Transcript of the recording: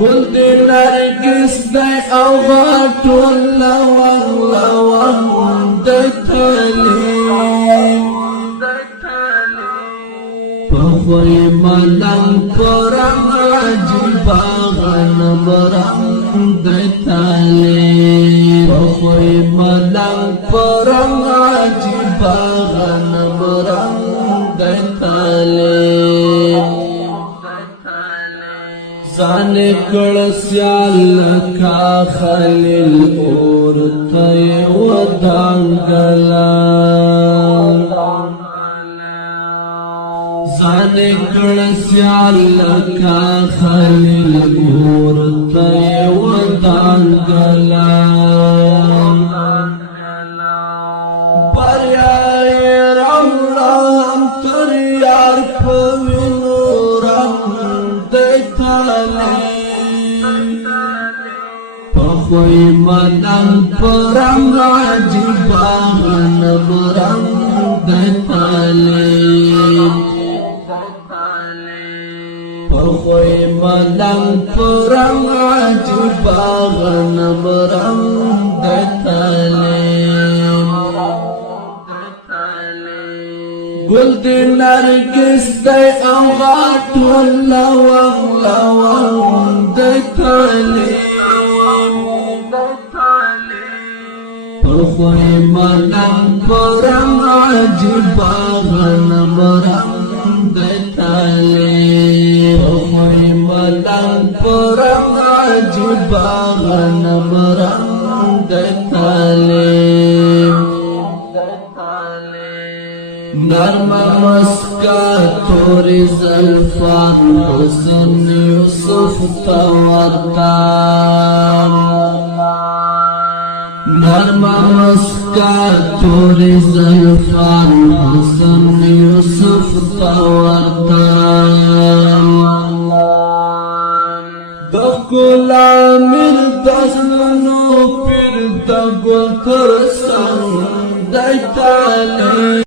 گل دی نرگس دی او غاټول لوان دی تلیم پخوی ملنگ پرنگ عجیبا غنم رنگ دی تلیم پخوی ملنگ پرنگ عجیبا غنم رنگ دی تلیم زان کړ سیال کا خلیل اور ته ودانګلا زان کړ سیال کا خلیل اور ته ودانګلا بریا رام تر یار پوینو پخوی مدن پرنگ عجیبا غنم رنگ دی تلیم پخوی مدن پرنگ عجیبا غنم رنگ دی تلیم گل دی نرگس دی او غاټول لوان دی تلیم پخوی ملنگ پرنگ عجیبا غنم رنگ دی تلیم پخوی ملنگ پرنگ عجیبا غنم رنگ دی تلیم نرم مسکا توری زلفان حسن یوسف تورتان نرم مسکا توری زلفان حسن یوسف تورتان دکلا میر دسنو پیر دگل ترسن دی تلیم